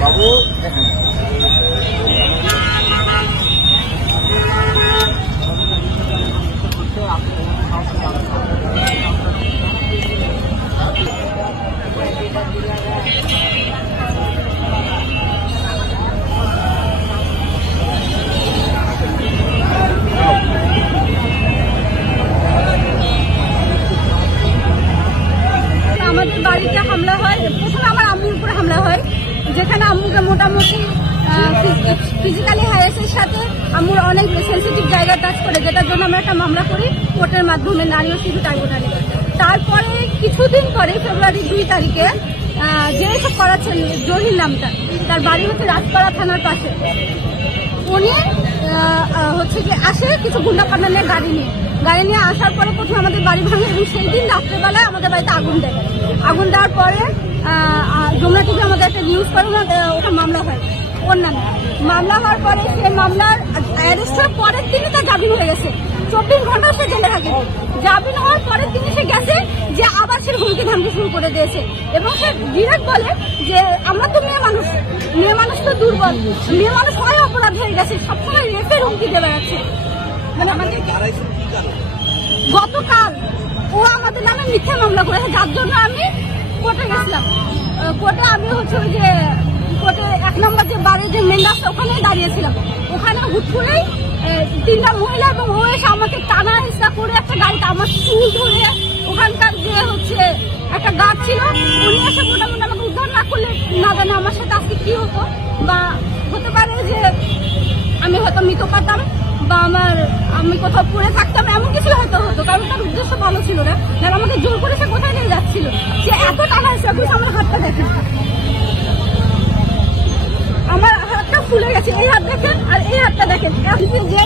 বাবু যেখানে আম্মুকে মোটামুটি ফিজিক্যালি হ্যারাসের সাথে আম্মুর অনেক সেন্সিটিভ জায়গা টাচ করে, যেটার জন্য আমরা একটা মামলা করি, কোর্টের মাধ্যমে নারী ও শিশু ট্রাইব্যুনালে তারপরে কিছুদিন পরে ফেব্রুয়ারি দুই তারিখে যে সব করাচ্ছেন জহির নামটা, তার বাড়ি হচ্ছে রাজপাড়া থানার পাশে। উনি হচ্ছে যে আসে কিছু গুন্ডা নিয়ে গাড়ি নিয়ে। গাড়ি নিয়ে আসার পরে প্রথমে আমাদের বাড়ি ভাঙে এবং সেই দিন রাত্রেবেলায় আমাদের বাড়িতে আগুন দেয়। আগুন দেওয়ার পরে যমুনা টিভি আমাদের একটা নিউজ করে ওটা মামলা হয়। অন্যান্য। মামলা হওয়ার পরে সে মামলার অ্যারেস্টের পরের দিনই তার জামিন হয়ে গেছে। চব্বিশ ঘণ্টা সে জেলে থাকে। জামিন হওয়ার পরের দিনই সে গেছে যে আবার সে হুমকি ধামকি শুরু করে দিয়েছে। এবং সে ডিরেক্ট বলে যে, আমরা তো মেয়ে মানুষ। মেয়ে মানুষ তো দুর্বল। মেয়ে মানুষ হয় অপরাধ হয়ে গেছে। সবসময় হুমকি বেড়াচ্ছে মানে গতকাল ও আমাদের নামে মিথ্যা মামলা করেছে, যার জন্য আমি কোর্টে গেছিলাম। কোর্টে আমি হচ্ছে ওই যে, কোর্টে এক নম্বর যে বাড়ির যে মেন রাস্তা ওখানে দাঁড়িয়েছিলাম। ওখানে হুট করেই তিনটা মহিলা এবং ও এসে আমাকে টানা হিসা করে একটা গাড়িতে আমার চুল ধরে ওখানকার যে হচ্ছে একটা গার্ড ছিল, উনি এসে মোটামুটি আমাকে উদ্ধার না করলে না জানে আমার সাথে আজকে কি হতো। হয়তো মৃত পাতাম বা আমার, আমি কোথাও পড়ে থাকতাম, এমন কিছু হয়তো হতো। কারণ তার উদ্দেশ্য ভালো ছিল না। আর আমাকে জোর করে সে কোথায় নিয়ে যাচ্ছিল। সে এত টাকা হিসাব আমার হাতটা দেখেন আমার হাতটা ফুলে গেছে। এই হাত দেখেন আর এই হাতটা দেখেন। যে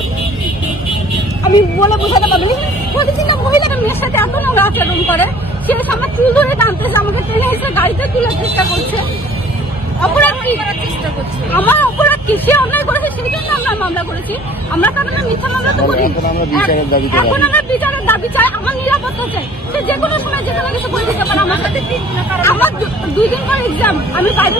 আমি বলে বোঝাতে পারব না। প্রতিদিন মহিলাটা মেয়ের সাথে এত নোংরা আচরণ করে। সে আমার চুল ধরে টানতেছে, আমাকে টেনে এসে গাড়িতে তোলার চেষ্টা করছে। কি? আমার অপরাধ কি? সে অন্যায় করেছে সেই জন্য আমরা মামলা করেছি। আমরা কারণ মিথ্যা মামলা তো করি। এখন আমরা বিচারের দাবি চাই আমার নিরাপত্তা চাই। সে যে কোনো সময় যে কোনো কিছু করে দিতে পারে। আমার সাথে আমার দুই দিন পর এক্সাম আমি বাইরে